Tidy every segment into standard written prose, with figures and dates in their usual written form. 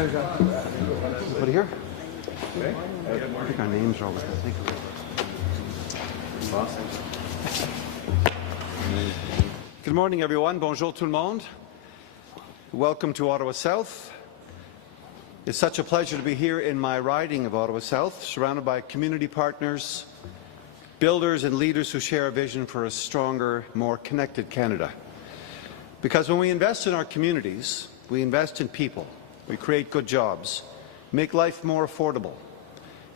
Put it here? Okay. I think our names are always going to Good morning, everyone. Bonjour tout le monde. Welcome to Ottawa South. It's such a pleasure to be here in my riding of Ottawa South, surrounded by community partners, builders and leaders who share a vision for a stronger, more connected Canada. Because when we invest in our communities, we invest in people, we create good jobs, make life more affordable,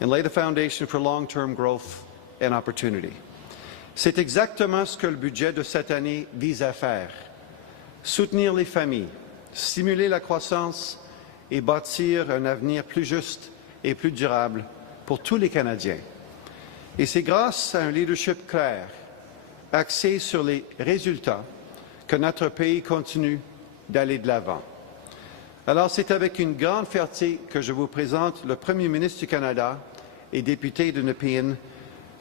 and lay the foundation for long-term growth and opportunity. C'est exactement ce que le budget de cette année vise à faire. Soutenir les familles, stimuler la croissance et bâtir un avenir plus juste et plus durable pour tous les Canadiens. Et c'est grâce à un leadership clair, axé sur les résultats, que notre pays continue d'aller de l'avant. Alors c'est avec une grande fierté que je vous présente le Premier ministre du Canada et député de Nepean,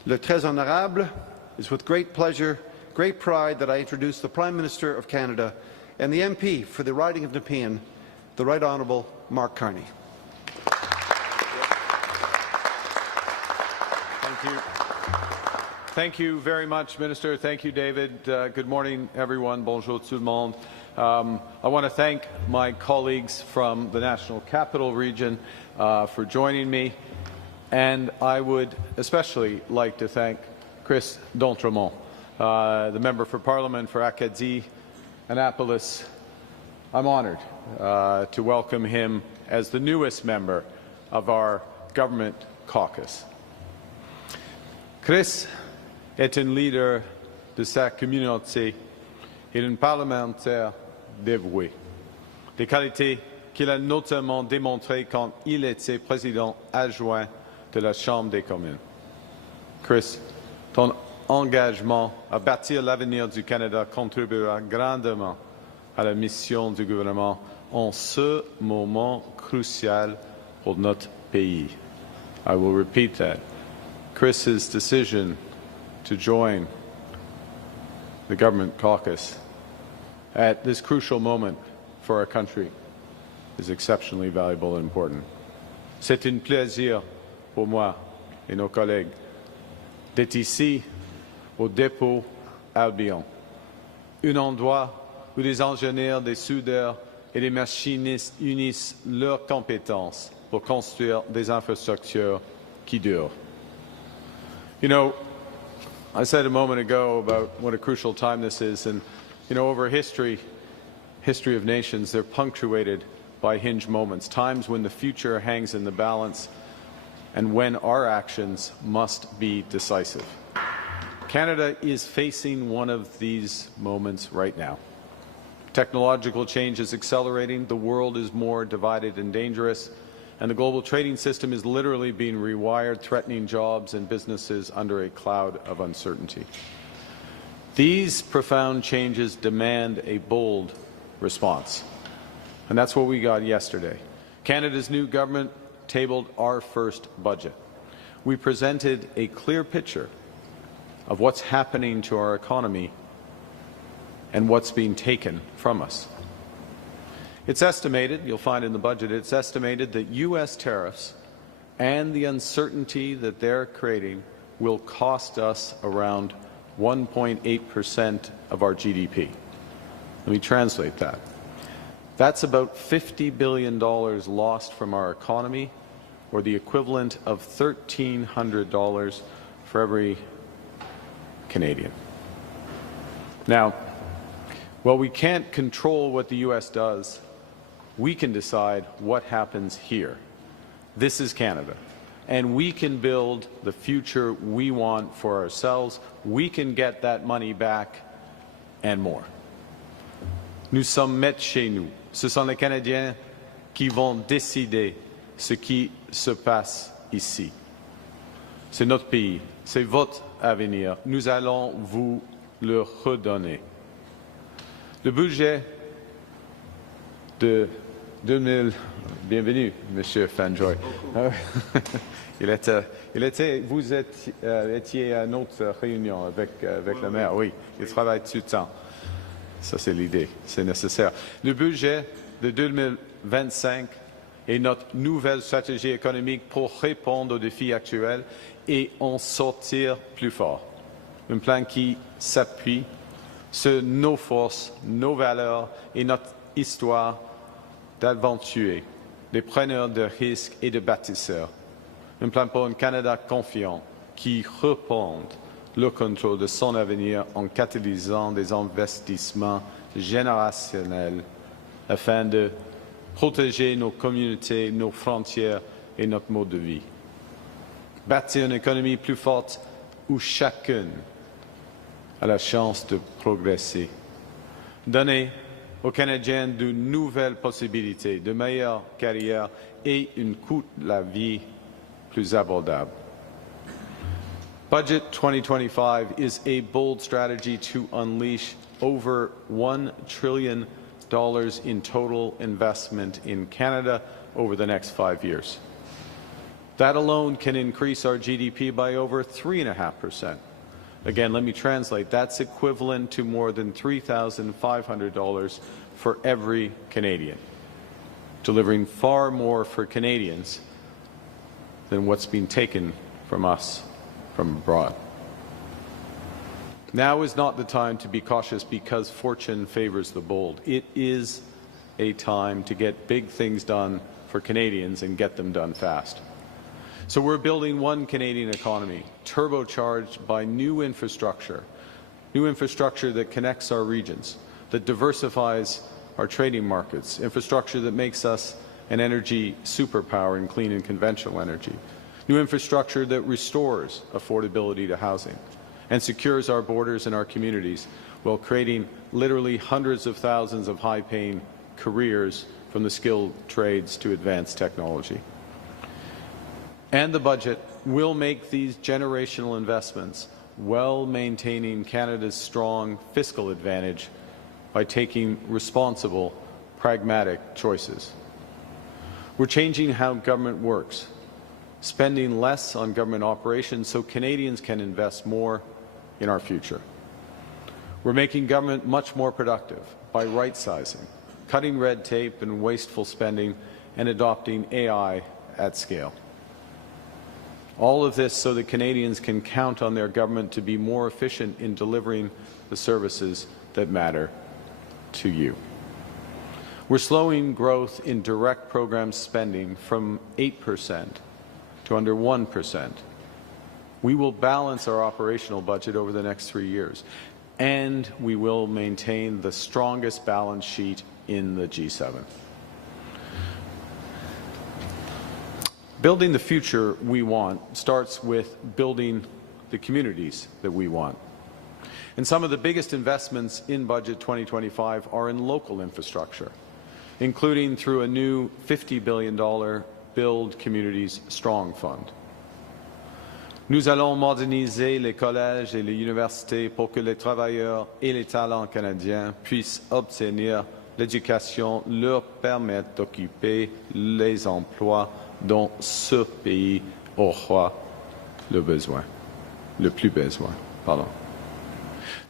le très honorable. It's with great pleasure, great pride that I introduce the Prime Minister of Canada and the MP for the riding of Nepean, the Right Honourable Mark Carney. Thank you. Thank you very much, Minister. Thank you, David. Good morning, everyone. Bonjour tout le monde. I want to thank my colleagues from the National Capital Region for joining me, and I would especially like to thank Chris D'Entremont, the Member for Parliament for Acadie, Annapolis. I'm honoured to welcome him as the newest member of our government caucus. Chris est un leader de sa communauté et un parlementaire dévoué, des qualités qu'il a notamment démontrées quand il était président adjoint de la Chambre des communes. Chris, ton engagement à bâtir l'avenir du Canada contribuera grandement à la mission du gouvernement en ce moment crucial pour notre pays. I will repeat that. Chris's decision to join the government caucus at this crucial moment for our country is exceptionally valuable and important. C'est un plaisir pour moi et nos collègues d'être ici au dépôt Albion, un endroit où des ingénieurs, des soudeurs et des machinistes unissent leurs compétences pour construire des infrastructures qui durent. You know, I said a moment ago about what a crucial time this is, and you know, over history of nations, they're punctuated by hinge moments, times when the future hangs in the balance and when our actions must be decisive. Canada is facing one of these moments right now. Technological change is accelerating, the world is more divided and dangerous, and the global trading system is literally being rewired, threatening jobs and businesses under a cloud of uncertainty. These profound changes demand a bold response, and that's what we got yesterday. Canada's new government tabled our first budget. We presented a clear picture of what's happening to our economy and what's being taken from us. It's estimated, you'll find in the budget, it's estimated that U.S. tariffs and the uncertainty that they're creating will cost us around 1.8% of our GDP. Let me translate that. That's about $50 billion lost from our economy, or the equivalent of $1,300 for every Canadian. Now, while we can't control what the U.S. does, we can decide what happens here. This is Canada, and we can build the future we want for ourselves. We can get that money back and more. Nous sommes maîtres chez nous. Ce sont les Canadiens qui vont décider ce qui se passe ici. C'est notre pays, c'est votre avenir. Nous allons vous le redonner. Le budget de 2000, bienvenue, Monsieur Fanjoy. Vous étiez à notre réunion avec le maire, oui, il travaille tout le temps. Ça, c'est l'idée, c'est nécessaire. Le budget de 2025 et notre nouvelle stratégie économique pour répondre aux défis actuels et en sortir plus fort. Un plan qui s'appuie sur nos forces, nos valeurs et notre histoire d'aventuriers, de preneurs de risques et de bâtisseurs. Un plan pour un Canada confiant qui reprend le contrôle de son avenir en catalysant des investissements générationnels afin de protéger nos communautés, nos frontières et notre mode de vie. Bâtir une économie plus forte où chacun a la chance de progresser. Donner aux Canadiens de nouvelles possibilités, de meilleures carrières et un coût de la vie plus abordable. Budget 2025 is a bold strategy to unleash over $1 trillion in total investment in Canada over the next 5 years. That alone can increase our GDP by over 3.5%. Again, let me translate. That's equivalent to more than $3,500 for every Canadian, delivering far more for Canadians than what's been taken from us from abroad. Now is not the time to be cautious because fortune favors the bold. It is a time to get big things done for Canadians and get them done fast. So we're building one Canadian economy, turbocharged by new infrastructure that connects our regions, that diversifies our trading markets, infrastructure that makes us an energy superpower in clean and conventional energy, new infrastructure that restores affordability to housing and secures our borders and our communities while creating literally hundreds of thousands of high-paying careers from the skilled trades to advanced technology. And the budget will make these generational investments while maintaining Canada's strong fiscal advantage by taking responsible, pragmatic choices. We're changing how government works, spending less on government operations so Canadians can invest more in our future. We're making government much more productive by right-sizing, cutting red tape and wasteful spending, and adopting AI at scale. All of this so that Canadians can count on their government to be more efficient in delivering the services that matter to you. We're slowing growth in direct program spending from 8% to under 1%. We will balance our operational budget over the next 3 years, and we will maintain the strongest balance sheet in the G7. Building the future we want starts with building the communities that we want. And some of the biggest investments in Budget 2025 are in local infrastructure, including through a new $50 billion Build Communities Strong Fund. Nous allons moderniser les collèges et les universités pour que les travailleurs et les talents canadiens puissent obtenir l'éducation leur permette d'occuper les emplois dont ce pays aura le plus besoin.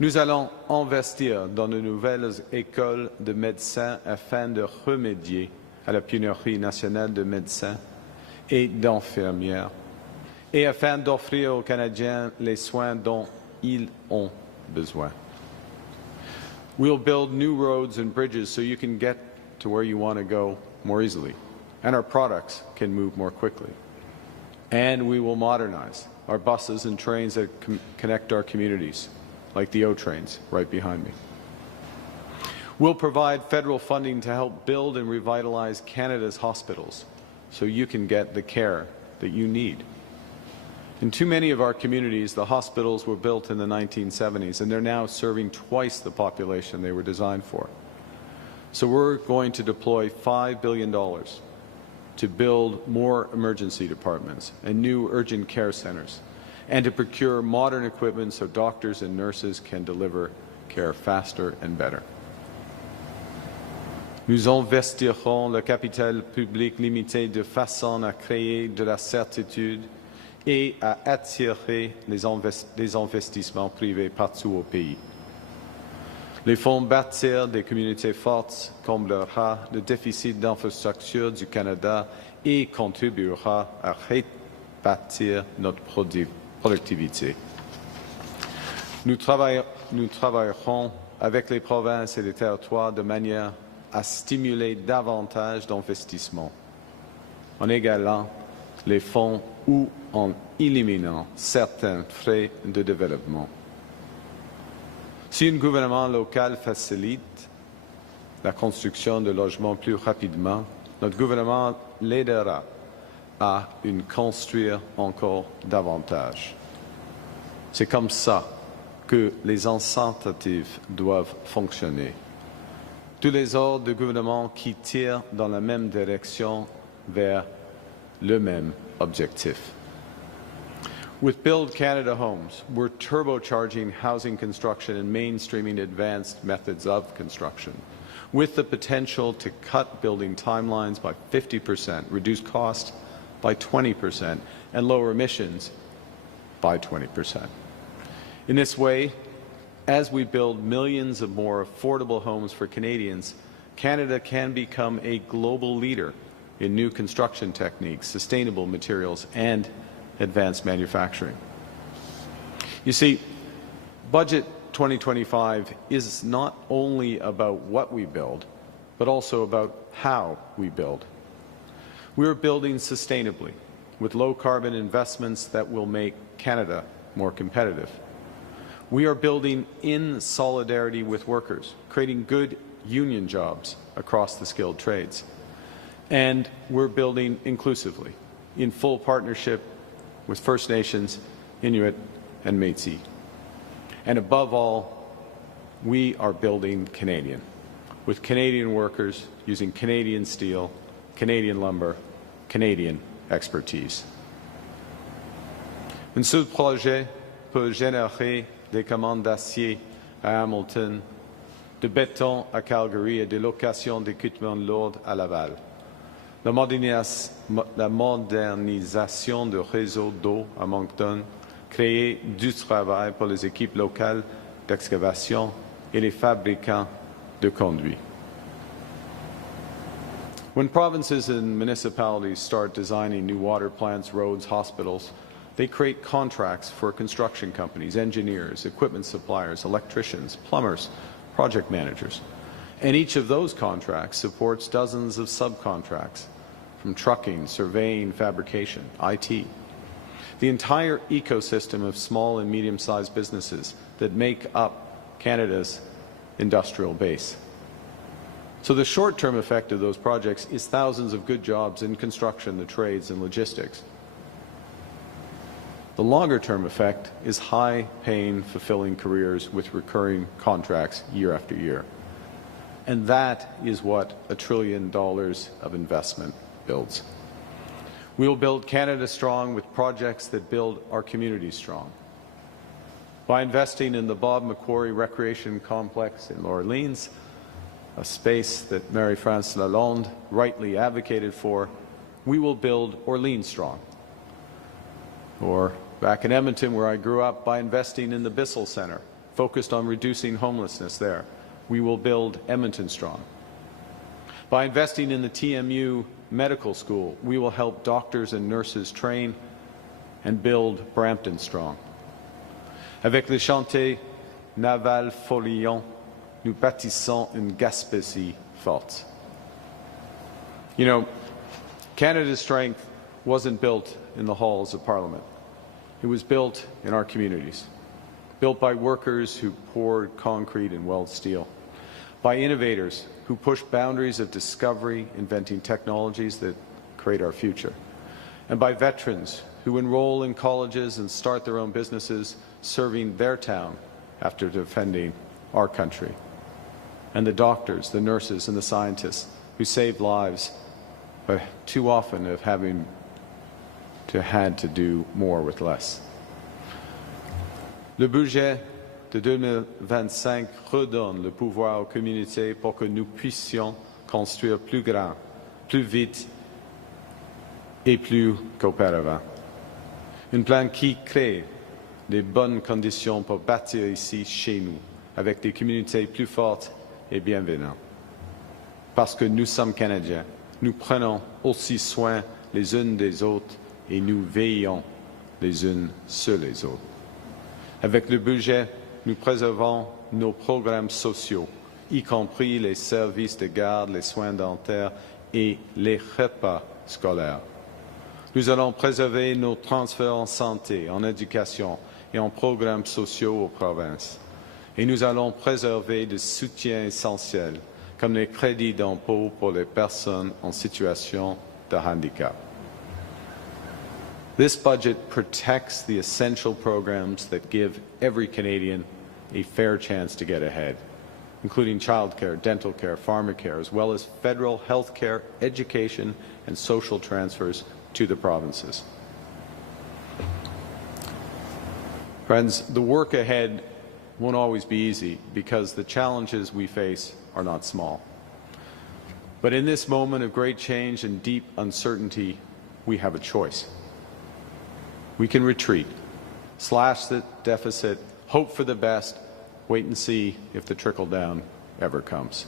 Nous allons investir dans de nouvelles écoles de médecins afin de remédier à la pénurie nationale de médecins et d'infirmières et afin d'offrir aux Canadiens les soins dont ils ont besoin. We'll build new roads and bridges so you can get to where you want to go more easily, and our products can move more quickly. And we will modernize our buses and trains that connect our communities, like the O trains right behind me. We'll provide federal funding to help build and revitalize Canada's hospitals so you can get the care that you need. In too many of our communities, the hospitals were built in the 1970s, and they're now serving twice the population they were designed for. So we're going to deploy $5 billion to build more emergency departments and new urgent care centers, and to procure modern equipment so doctors and nurses can deliver care faster and better. Nous investirons le capital public limité de façon à créer de la certitude et à attirer les investissements privés partout au pays. Les fonds Bâtir des communautés fortes comblera le déficit d'infrastructure du Canada et contribuera à rebâtir notre productivité. Nous travaillerons avec les provinces et les territoires de manière à stimuler davantage d'investissements, en égalant les fonds ou en éliminant certains frais de développement. Si un gouvernement local facilite la construction de logements plus rapidement, notre gouvernement l'aidera à en construire encore davantage. C'est comme ça que les incentives doivent fonctionner. Tous les ordres de gouvernement qui tirent dans la même direction vers le même objectif. With Build Canada Homes, we're turbocharging housing construction and mainstreaming advanced methods of construction, with the potential to cut building timelines by 50%, reduce costs by 20%, and lower emissions by 20%. In this way, as we build millions of more affordable homes for Canadians, Canada can become a global leader in new construction techniques, sustainable materials, and advanced manufacturing. You see, Budget 2025 is not only about what we build, but also about how we build. We are building sustainably, with low-carbon investments that will make Canada more competitive. We are building in solidarity with workers, creating good union jobs across the skilled trades. And we're building inclusively, in full partnership with First Nations, Inuit, and Métis. And above all, we are building Canadian, with Canadian workers using Canadian steel, Canadian lumber, Canadian expertise. Un seul projet peut générer des commandes d'acier à Hamilton, de béton à Calgary et des locations d'équipements lourds à Laval. La modernisation du réseau d'eau à Moncton crée du travail pour les équipes locales d'excavation et les fabricants de conduits. When provinces and municipalities start designing new water plants, roads, hospitals, they create contracts for construction companies, engineers, equipment suppliers, electricians, plumbers, project managers. And each of those contracts supports dozens of subcontracts, from trucking, surveying, fabrication, IT. The entire ecosystem of small and medium-sized businesses that make up Canada's industrial base. So the short-term effect of those projects is thousands of good jobs in construction, the trades, and logistics. The longer-term effect is high-paying, fulfilling careers with recurring contracts year after year. And that is what $1 trillion of investment builds. We will build Canada strong with projects that build our communities strong. By investing in the Bob Macquarie Recreation Complex in Laura Orleans, a space that Marie-France Lalonde rightly advocated for, we will build Orleans strong. Or back in Edmonton, where I grew up, by investing in the Bissell Centre, focused on reducing homelessness there, we will build Edmonton strong. By investing in the TMU Medical School, we will help doctors and nurses train and build Brampton strong. Avec le chantier naval Follion, nous bâtissons une Gaspésie forte. You know, Canada's strength wasn't built in the halls of Parliament. It was built in our communities, built by workers who poured concrete and weld steel, by innovators who push boundaries of discovery, inventing technologies that create our future, and by veterans who enroll in colleges and start their own businesses serving their town after defending our country, and the doctors, the nurses, and the scientists who save lives but too often of having had to do more with less. Le budget de 2025 redonne le pouvoir aux communautés pour que nous puissions construire plus grand, plus vite et plus qu'auparavant. Un plan qui crée des bonnes conditions pour bâtir ici, chez nous, avec des communautés plus fortes et bienveillantes. Parce que nous sommes Canadiens, nous prenons aussi soin les unes des autres et nous veillons les unes sur les autres. Avec le budget, nous préservons nos programmes sociaux, y compris les services de garde, les soins dentaires et les repas scolaires. Nous allons préserver nos transferts en santé, en éducation et en programmes sociaux aux provinces. Et nous allons préserver des soutiens essentiels, comme les crédits d'impôt pour les personnes en situation de handicap. This budget protects the essential programs that give every Canadian a fair chance to get ahead, including childcare, dental care, pharmacare, as well as federal health care, education, and social transfers to the provinces. Friends, the work ahead won't always be easy because the challenges we face are not small. But in this moment of great change and deep uncertainty, we have a choice. We can retreat, slash the deficit, hope for the best, wait and see if the trickle-down ever comes.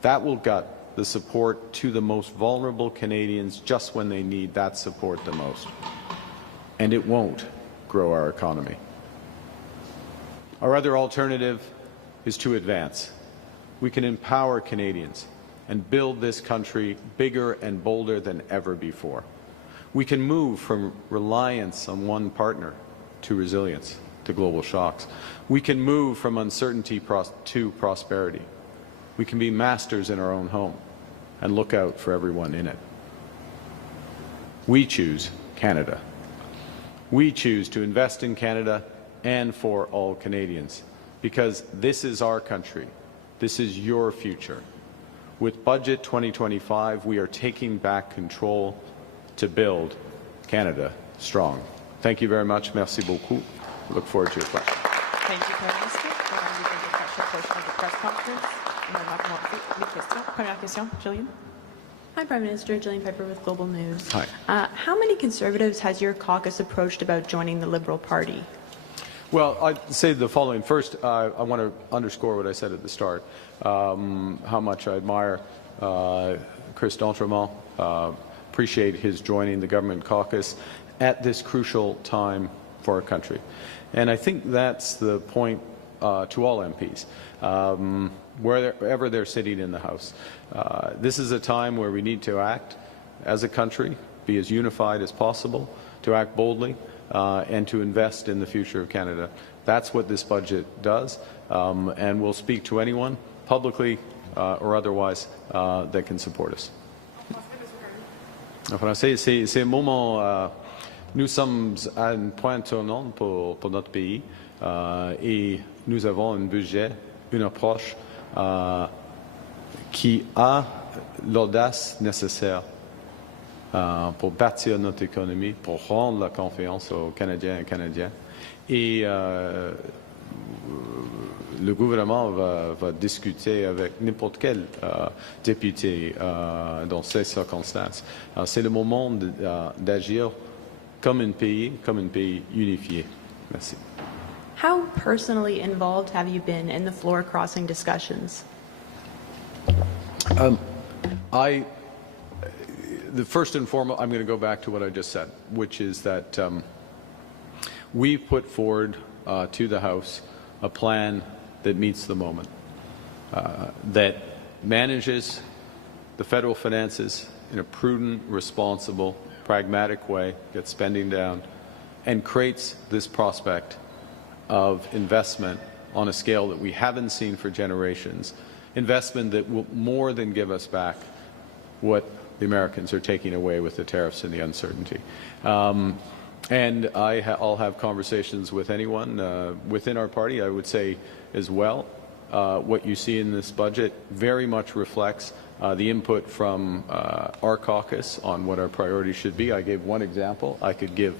That will gut the support to the most vulnerable Canadians just when they need that support the most. And it won't grow our economy. Our other alternative is to advance. We can empower Canadians and build this country bigger and bolder than ever before. We can move from reliance on one partner to resilience, to global shocks. We can move from uncertainty to prosperity. We can be masters in our own home and look out for everyone in it. We choose Canada. We choose to invest in Canada and for all Canadians, because this is our country. This is your future. With Budget 2025, we are taking back control to build Canada strong. Thank you very much. Merci beaucoup. Look forward to your questions. Thank you, Prime Minister. We're going to begin the question portion of the press conference. Première question, Jillian. Hi, Prime Minister. Jillian Piper with Global News. Hi. How many Conservatives has your caucus approached about joining the Liberal Party? Well, I'd say the following. First, I want to underscore what I said at the start, how much I admire Chris D'Entremont, appreciate his joining the government caucus at this crucial time for our country. And I think that's the point to all MPs, wherever they're sitting in the House. This is a time where we need to act as a country, be as unified as possible, to act boldly, and to invest in the future of Canada. That's what this budget does, and we'll speak to anyone, publicly or otherwise, that can support us. En français, c'est un moment, nous sommes à un point tournant pour notre pays et nous avons un budget, une approche qui a l'audace nécessaire pour bâtir notre économie, pour rendre la confiance aux Canadiens et Canadiennes. Et le gouvernement va discuter avec n'importe quel député dans ces circonstances. C'est le moment d'agir comme un pays unifié. Merci. How personally involved have you been in the floor crossing discussions? The first and foremost, I'm going to go back to what I just said, which is that we put forward to the House a plan that meets the moment, that manages the federal finances in a prudent, responsible, pragmatic way, gets spending down, and creates this prospect of investment on a scale that we haven't seen for generations, investment that will more than give us back what the Americans are taking away with the tariffs and the uncertainty. And I'll have conversations with anyone within our party. I would say as well, what you see in this budget very much reflects the input from our caucus on what our priorities should be. I gave one example. I could give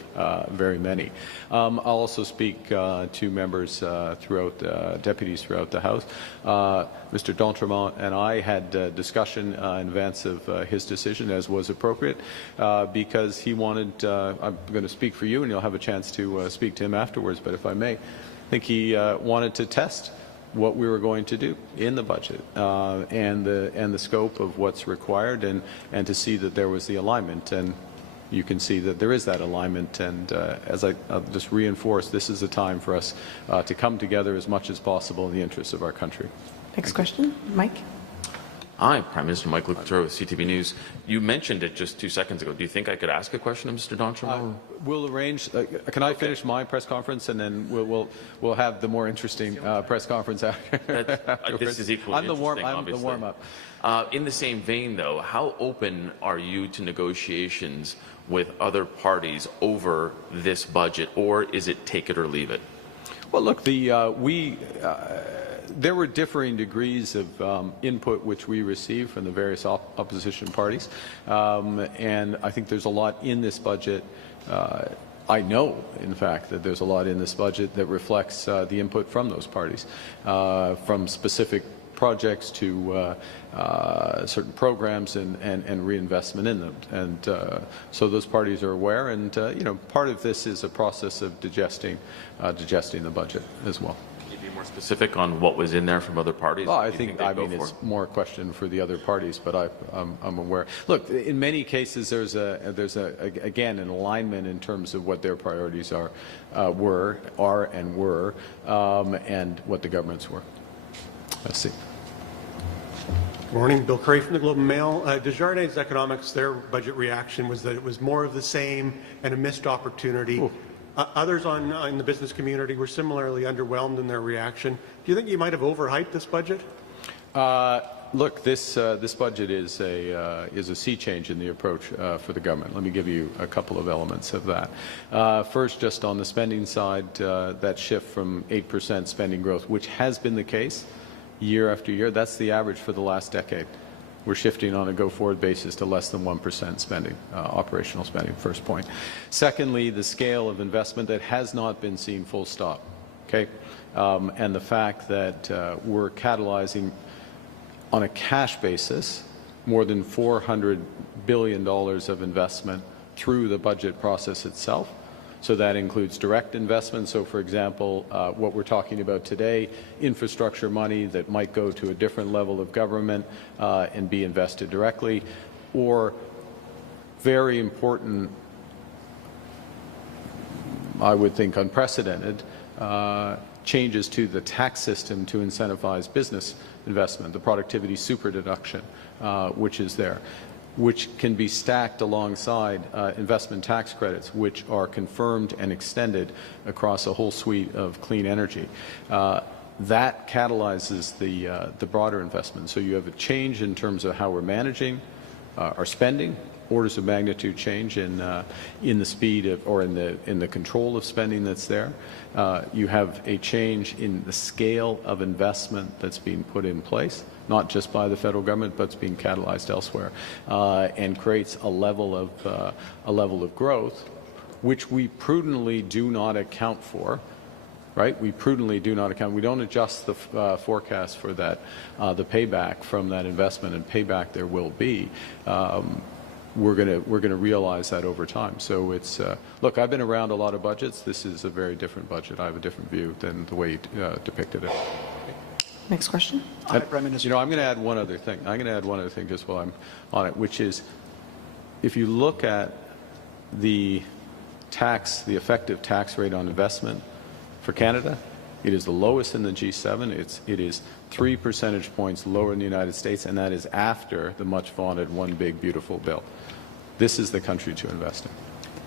very many. I'll also speak to members deputies throughout the House. Mr. D'Entremont and I had a discussion in advance of his decision, as was appropriate, because he wanted, I'm going to speak for you, and you'll have a chance to speak to him afterwards, but if I may, I think he wanted to test what we were going to do in the budget and the scope of what's required, and to see that there was the alignment. And you can see that there is that alignment. And as I'll just reinforce, this is a time for us to come together as much as possible in the interests of our country. Next question, Mike. Hi, Prime Minister Mike Lucatero with CTV News. You mentioned it just 2 seconds ago. Do you think I could ask a question of Mr. D'Entremont? We'll arrange. Can I finish my press conference, and then we'll have the more interesting press conference after? This is equally I'm the interesting, warm up. In the same vein, though, how open are you to negotiations with other parties over this budget, or is it take it or leave it? Well, look, there were differing degrees of input which we received from the various opposition parties, and I think there's a lot in this budget. I know, in fact, that there's a lot in this budget that reflects the input from those parties, from specific projects to certain programs and reinvestment in them. And so those parties are aware, and part of this is a process of digesting the budget as well. Can you be more specific on what was in there from other parties? Well, I mean it's more a question for the other parties, but I'm aware. Look, in many cases there's again an alignment in terms of what their priorities are, and what the government's were. Let's see. Good morning, Bill Curry from the Globe and Mail. Desjardins Economics, their budget reaction was that it was more of the same and a missed opportunity. Others in the business community were similarly underwhelmed in their reaction. Do you think you might have overhyped this budget? Look, this budget is a sea change in the approach for the government. Let me give you a couple of elements of that. First, just on the spending side, that shift from 8% spending growth, which has been the case year after year, that's the average for the last decade. We're shifting on a go-forward basis to less than 1% spending, operational spending, first point. Secondly, the scale of investment that has not been seen full stop, okay? And the fact that we're catalyzing on a cash basis more than $400 billion of investment through the budget process itself. So that includes direct investment. So, for example, what we're talking about today, infrastructure money that might go to a different level of government and be invested directly, or very important, I would think unprecedented, changes to the tax system to incentivize business investment, the productivity super deduction, which is there, which can be stacked alongside investment tax credits, which are confirmed and extended across a whole suite of clean energy. That catalyzes the broader investment. So you have a change in terms of how we're managing our spending, orders of magnitude change in the speed of, or in the control of spending that's there. You have a change in the scale of investment that's being put in place, not just by the federal government, but it's being catalyzed elsewhere, and creates a level of growth, which we prudently do not account for. Right? We prudently do not account. We don't adjust the forecast for that, the payback from that investment, and payback there will be. We're gonna realize that over time. So it's look. I've been around a lot of budgets. This is a very different budget. I have a different view than the way you depicted it. Next question. Prime Minister. I'm going to add one other thing. I'm going to add one other thing just while I'm on it, which is, if you look at the effective tax rate on investment for Canada, it is the lowest in the G7. It is 3 percentage points lower in the United States, and that is after the much vaunted one big beautiful bill. This is the country to invest in.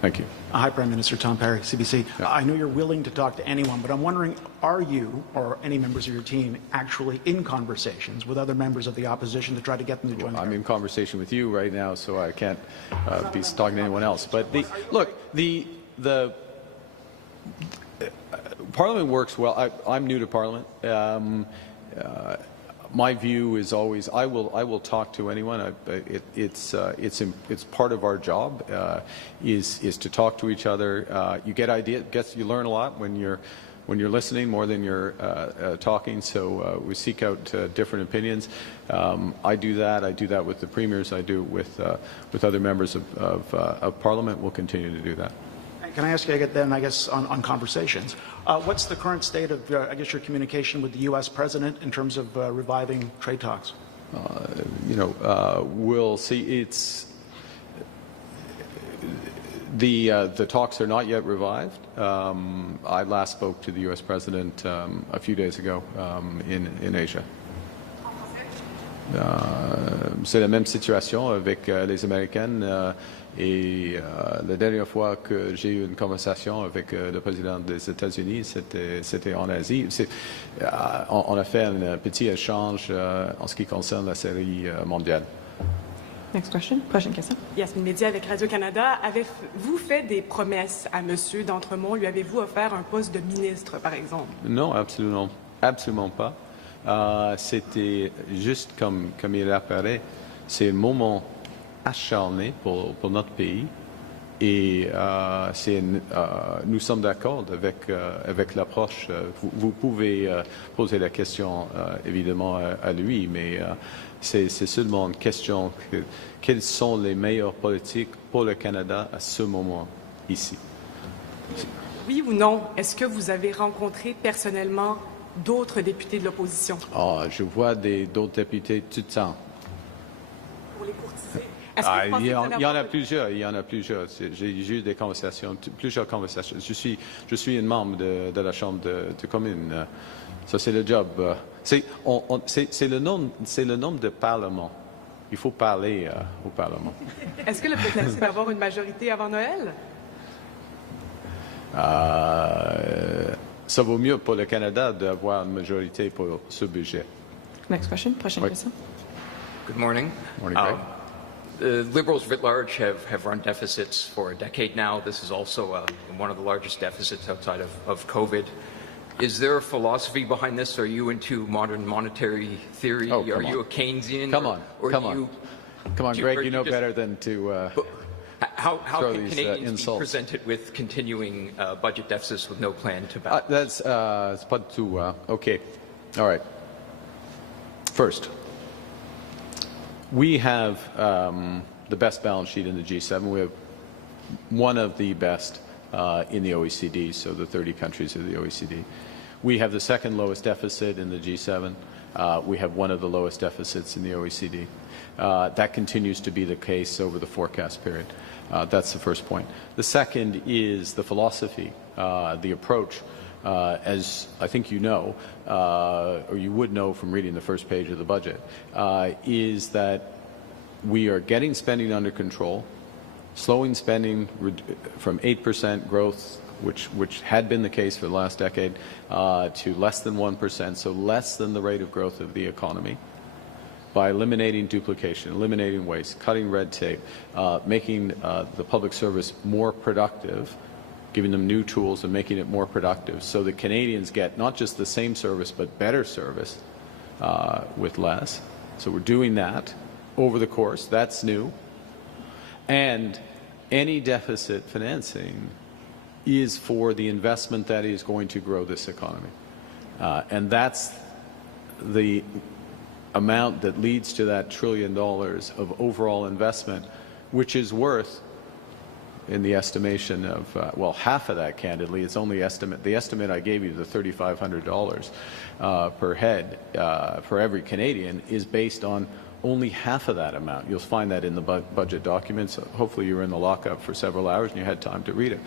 Thank you. Hi, Prime Minister. Tom Perry, CBC. Yeah. I know you're willing to talk to anyone, but I'm wondering, are you or any members of your team actually in conversations with other members of the opposition to try to get them to join the I'm in conversation with you right now, so I can't be talking to anyone else. But the Parliament works well. I'm new to Parliament. My view is always I will talk to anyone. It's part of our job is to talk to each other. You get ideas. You learn a lot when you're listening more than you're talking. So we seek out different opinions. I do that. I do that with the premiers. I do it with other members of Parliament. We'll continue to do that. can I ask you then, I guess, on conversations? What's the current state of, I guess, your communication with the U.S. president in terms of reviving trade talks? We'll see. It's the talks are not yet revived. I last spoke to the U.S. president a few days ago in Asia. C'est la même situation avec les Américaines et la dernière fois que j'ai eu une conversation avec le président des États-Unis, c'était en Asie. On a fait un petit échange en ce qui concerne la série mondiale. Next question. Prochaine question. Yasmine Média avec Radio-Canada. Avez-vous fait des promesses à M. d'Entremont? Lui avez-vous offert un poste de ministre, par exemple? Non, absolument pas. C'était juste comme il apparaît, c'est un moment acharné pour notre pays et nous sommes d'accord avec l'approche. Vous pouvez poser la question évidemment à lui, mais c'est seulement une question quelles sont les meilleures politiques pour le Canada à ce moment ici. Oui ou non, est-ce que vous avez rencontré personnellement d'autres députés de l'opposition? Je vois d'autres députés tout le temps. Pour les courtiser. Il y en a plusieurs. J'ai eu des conversations, plusieurs conversations. Je suis un membre de la Chambre de communes. Ça, c'est le job. C'est le nombre de parlements. Il faut parler au Parlement. Est-ce que le président c'est d'avoir une majorité avant Noël? Ça vaut mieux pour le Canada d'avoir une majorité pour ce budget. Next question. Prochaine question. Good morning. Morning, Greg. The Liberals writ large have run deficits for a decade now. This is also one of the largest deficits outside of COVID. Is there a philosophy behind this? Are you into modern monetary theory? Are you a Keynesian? Come on, Greg. You know better than to. How can these, Canadians insults. be presented with continuing budget deficits with no plan to balance? That's pas du tout. Okay. All right. First, we have the best balance sheet in the G7. We have one of the best in the OECD, so the 30 countries of the OECD. We have the second lowest deficit in the G7. We have one of the lowest deficits in the OECD. That continues to be the case over the forecast period. That's the first point. The second is the philosophy, the approach. As I think you know, or you would know from reading the first page of the budget, is that we are getting spending under control, slowing spending from 8% growth, which had been the case for the last decade, to less than 1%, so less than the rate of growth of the economy, by eliminating duplication, eliminating waste, cutting red tape, making the public service more productive, giving them new tools and making it more productive so that Canadians get not just the same service but better service with less. So we're doing that over the course. That's new. And any deficit financing is for the investment that is going to grow this economy. And that's the amount that leads to that $1 trillion of overall investment, which is worth, in the estimation of, well, half of that, candidly, it's only estimate. The estimate I gave you, the $3,500 per head for every Canadian, is based on only half of that amount. You'll find that in the budget documents. Hopefully you were in the lockup for several hours and you had time to read it.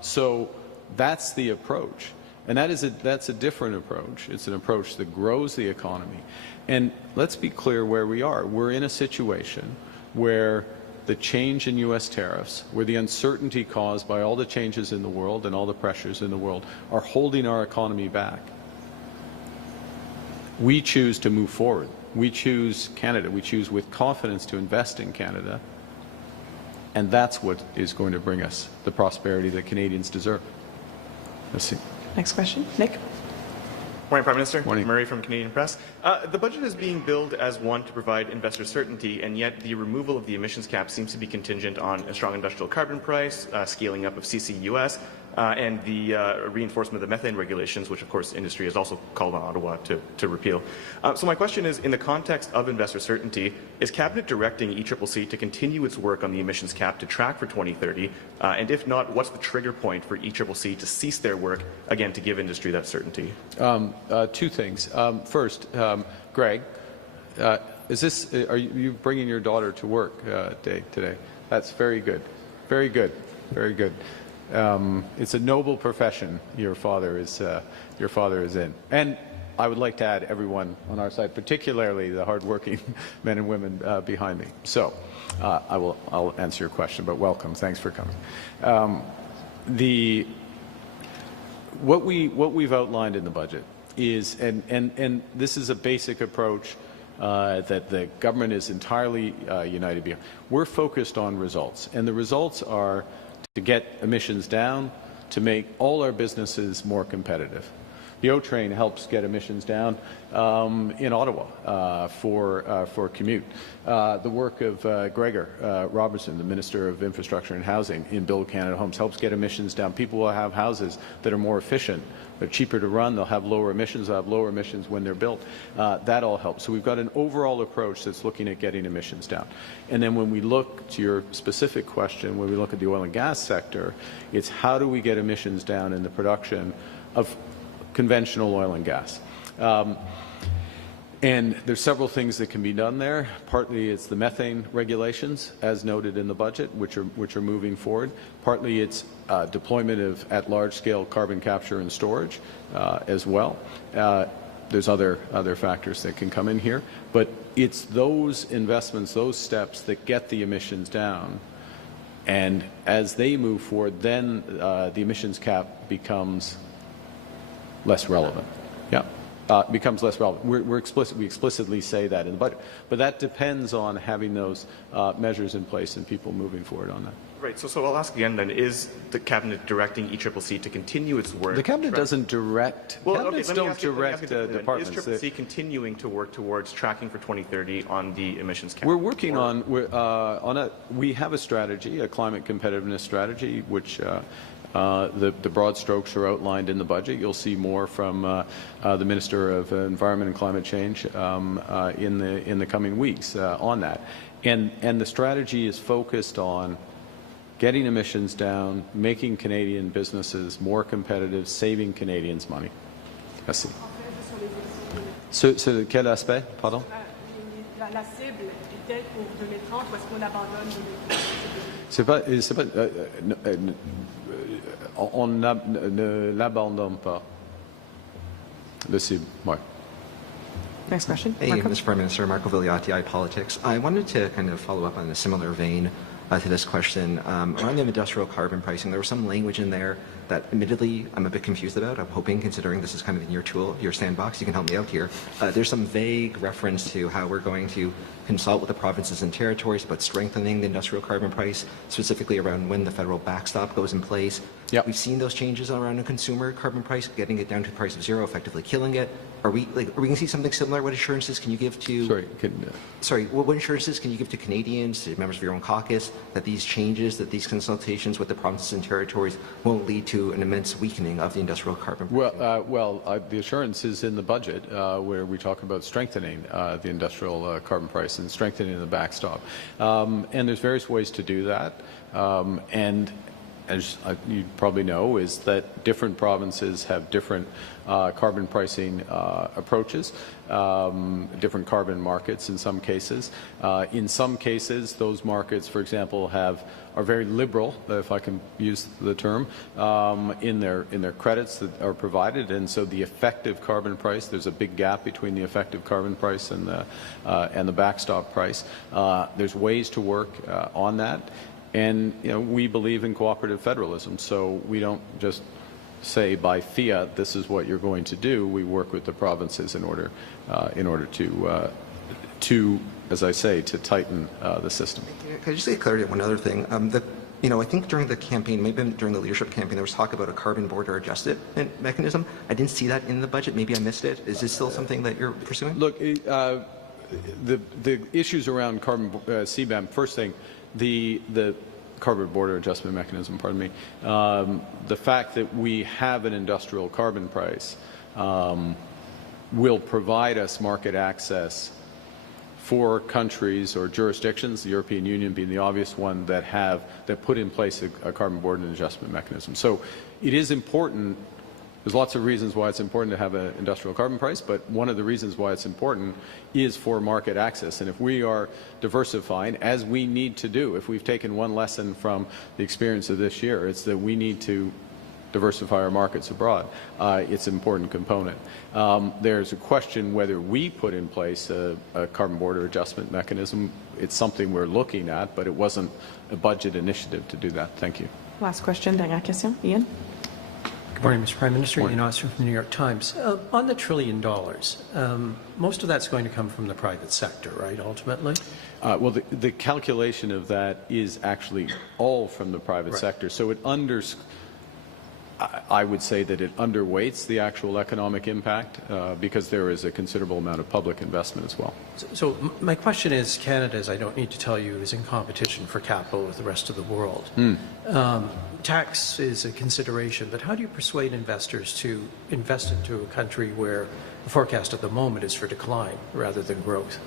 So that's the approach. And that's a different approach. It's an approach that grows the economy. And let's be clear where we are. We're in a situation where the change in U.S. tariffs, where the uncertainty caused by all the changes in the world and all the pressures in the world are holding our economy back. We choose to move forward. We choose Canada. We choose with confidence to invest in Canada. And that's what is going to bring us the prosperity that Canadians deserve. Let's see. Next question. Nick. Morning, Prime Minister. Morning. Murray from Canadian Press. The budget is being billed as one to provide investor certainty, and yet the removal of the emissions cap seems to be contingent on a strong industrial carbon price, scaling up of CCUS, and the reinforcement of the methane regulations, which of course industry has also called on Ottawa to repeal. So my question is, in the context of investor certainty, is Cabinet directing ECCC to continue its work on the emissions cap to track for 2030? And if not, what's the trigger point for ECCC to cease their work, again, to give industry that certainty? Two things. First, Greg, are you bringing your daughter to work today? That's very good. Very good. Very good. It's a noble profession your father is in. And I would like to add everyone on our side, particularly the hardworking men and women behind me. So I'll answer your question, but welcome. Thanks for coming. What we've outlined in the budget is, and this is a basic approach that the government is entirely united behind. We're focused on results, and the results are to get emissions down, to make all our businesses more competitive. The O-Train helps get emissions down in Ottawa for commute. The work of Gregor Robertson, the Minister of Infrastructure and Housing in Build Canada Homes, helps get emissions down. People will have houses that are more efficient. They're cheaper to run. They'll have lower emissions. They'll have lower emissions when they're built. That all helps. So we've got an overall approach that's looking at getting emissions down. And then when we look to your specific question, when we look at the oil and gas sector, it's how do we get emissions down in the production of conventional oil and gas. And there's several things that can be done there. Partly it's the methane regulations, as noted in the budget, which are moving forward. Partly it's deployment of at large scale carbon capture and storage as well. There's other factors that can come in here, but it's those investments, those steps that get the emissions down. And as they move forward, then the emissions cap becomes less relevant. Yeah. Becomes less relevant. We explicitly say that in the budget, but that depends on having those measures in place and people moving forward on that. Right. So I'll ask again then: is the cabinet directing ECCC to continue its work? The cabinet doesn't direct. Well, cabinets don't direct departments. Is ECCC continuing to work towards tracking for 2030 on the emissions cap? We're working on we have a strategy, a climate competitiveness strategy, which. The broad strokes are outlined in the budget. You'll see more from the Minister of Environment and Climate Change in the coming weeks on that. And the strategy is focused on getting emissions down, making Canadian businesses more competitive, saving Canadians money. Merci. Sur quel aspect? Pardon? La cible était pour 2030 ou est-ce qu'on abandonne 2030? On ne l'abandonne pas. Le cible, ouais. Next question. Hey, Marco. Mr. Prime Minister, Marco Vigliati, iPolitics. I wanted to kind of follow up on a similar vein to this question. Around the industrial carbon pricing, there was some language in there that admittedly I'm a bit confused about. I'm hoping, considering this is kind of in your tool, your sandbox, you can help me out here. There's some vague reference to how we're going to consult with the provinces and territories about strengthening the industrial carbon price, specifically around when the federal backstop goes in place. Yep. We've seen those changes around the consumer carbon price, getting it down to the price of zero, effectively killing it. Are we going to see something similar? What assurances can you give to? What assurances can you give to Canadians, to members of your own caucus, that these changes, that these consultations with the provinces and territories won't lead to an immense weakening of the industrial carbon price? The assurance is in the budget where we talk about strengthening the industrial carbon price and strengthening the backstop. And there's various ways to do that. And as you probably know, is that different provinces have different carbon pricing approaches, different carbon markets in some cases. In some cases, those markets, for example, are very liberal, if I can use the term, in their credits that are provided, and so the effective carbon price, there's a big gap between the effective carbon price and the backstop price. There's ways to work on that. And we believe in cooperative federalism, so we don't just say by fiat this is what you're going to do. We work with the provinces in order to, as I say, to tighten the system. Can I just get clarity on one other thing? I think during the campaign, maybe during the leadership campaign, there was talk about a carbon border adjustment mechanism. I didn't see that in the budget. Maybe I missed it. Is this still something that you're pursuing? Look, the issues around carbon CBAM. First thing. The carbon border adjustment mechanism, pardon me. The fact that we have an industrial carbon price will provide us market access for countries or jurisdictions, the European Union being the obvious one, that put in place a carbon border adjustment mechanism. So it is important. There's lots of reasons why it's important to have an industrial carbon price, but one of the reasons why it's important is for market access. And if we are diversifying, as we need to do, if we've taken one lesson from the experience of this year, it's that we need to diversify our markets abroad. It's an important component. There's a question whether we put in place a carbon border adjustment mechanism. It's something we're looking at, but it wasn't a budget initiative to do that. Thank you. Last question, dernière question. Ian? Good morning, Mr. Prime Minister. Ian Oster from the New York Times. On the $1 trillion, most of that's going to come from the private sector, right, ultimately? Well, the calculation of that is actually all from the private sector. So I would say that it underweights the actual economic impact because there is a considerable amount of public investment as well. So my question is, Canada, as I don't need to tell you, is in competition for capital with the rest of the world. Tax is a consideration, but how do you persuade investors to invest into a country where the forecast at the moment is for decline rather than growth?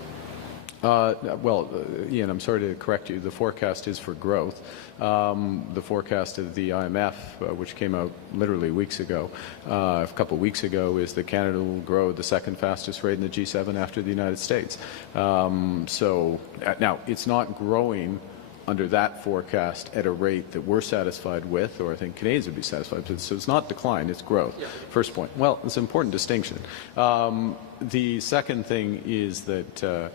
Well, Ian, I'm sorry to correct you. The forecast is for growth. The forecast of the IMF, which came out literally weeks ago, a couple of weeks ago, is that Canada will grow at the second fastest rate in the G7 after the United States. So now it's not growing under that forecast at a rate that we're satisfied with, or I think Canadians would be satisfied with. So it's not decline, it's growth. First point. Well, it's an important distinction. The second thing is that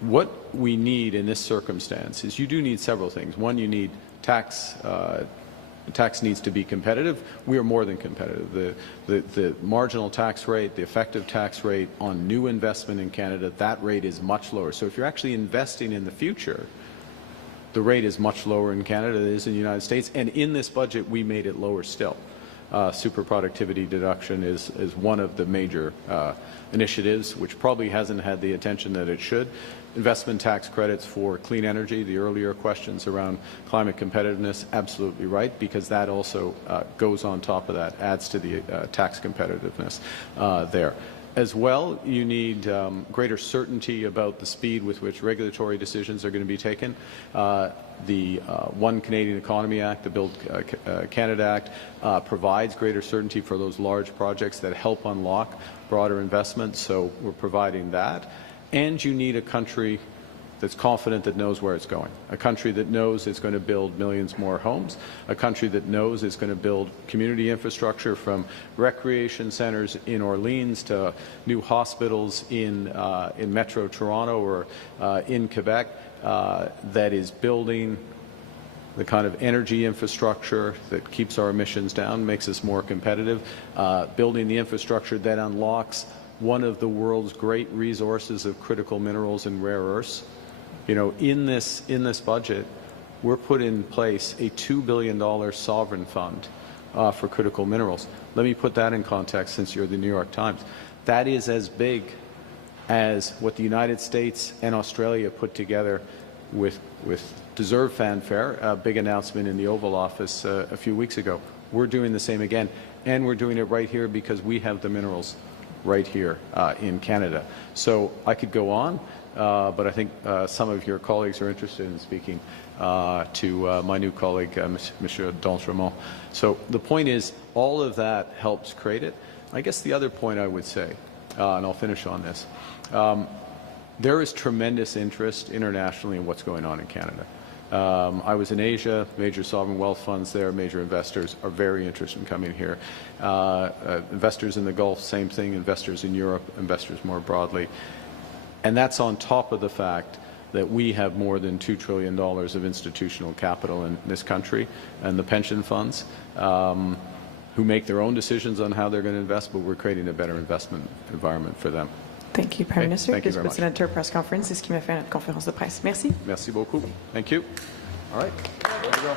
what we need in this circumstance is you do need several things. One, you need tax. Tax needs to be competitive. We are more than competitive. The marginal tax rate, the effective tax rate on new investment in Canada, that rate is much lower. So if you're actually investing in the future, the rate is much lower in Canada than it is in the United States. And in this budget, we made it lower still. Super productivity deduction is one of the major initiatives, which probably hasn't had the attention that it should. Investment tax credits for clean energy, the earlier questions around climate competitiveness, absolutely right, because that also goes on top of that, adds to the tax competitiveness there. As well, you need greater certainty about the speed with which regulatory decisions are going to be taken. The One Canadian Economy Act, the Build Canada Act, provides greater certainty for those large projects that help unlock broader investment, so we're providing that. And you need a country that's confident, that knows where it's going, a country that knows it's going to build millions more homes, a country that knows it's going to build community infrastructure from recreation centers in Orleans to new hospitals in Metro Toronto or in Quebec, that is building the kind of energy infrastructure that keeps our emissions down, makes us more competitive, building the infrastructure that unlocks one of the world's great resources of critical minerals and rare earths. You know, in this budget, we're put in place a $2 billion sovereign fund for critical minerals. Let me put that in context, since you're the New York Times. That is as big as what the United States and Australia put together with deserved fanfare, a big announcement in the Oval Office a few weeks ago. We're doing the same again, and we're doing it right here because we have the minerals right here in Canada. So I could go on. But I think some of your colleagues are interested in speaking to my new colleague, Monsieur D'Entremont. So the point is, all of that helps create it. I guess the other point I would say, and I'll finish on this, there is tremendous interest internationally in what's going on in Canada. I was in Asia, major sovereign wealth funds there, major investors are very interested in coming here. Investors in the Gulf, same thing, investors in Europe, investors more broadly. And that's on top of the fact that we have more than $2 trillion of institutional capital in this country, and the pension funds who make their own decisions on how they're going to invest, but we're creating a better investment environment for them. Thank you, Prime Minister. Thank you very much. This was press conference. C'est ce qui m'a fait notre conférence de presse. Merci. Merci beaucoup. Thank you. All right. There we go.